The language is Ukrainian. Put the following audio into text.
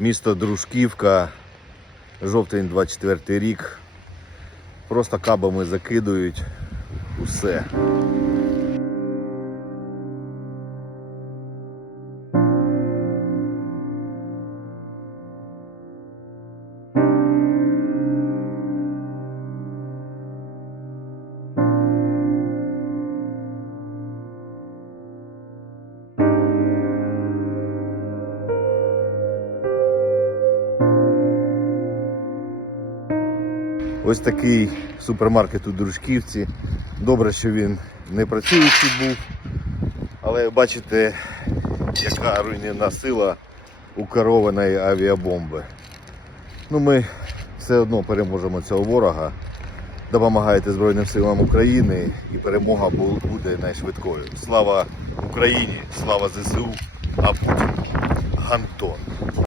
Місто Дружківка, жовтень 24 рік. Просто кабами закидують усе. Ось такий супермаркет у Дружківці. Добре, що він не працюючий був. Але бачите, яка руйнівна сила у авіабомби. Ну, ми все одно переможемо цього ворога. Допомагайте Збройним силам України і перемога буде найшвидкою. Слава Україні! Слава ЗСУ! А Путін Гантон!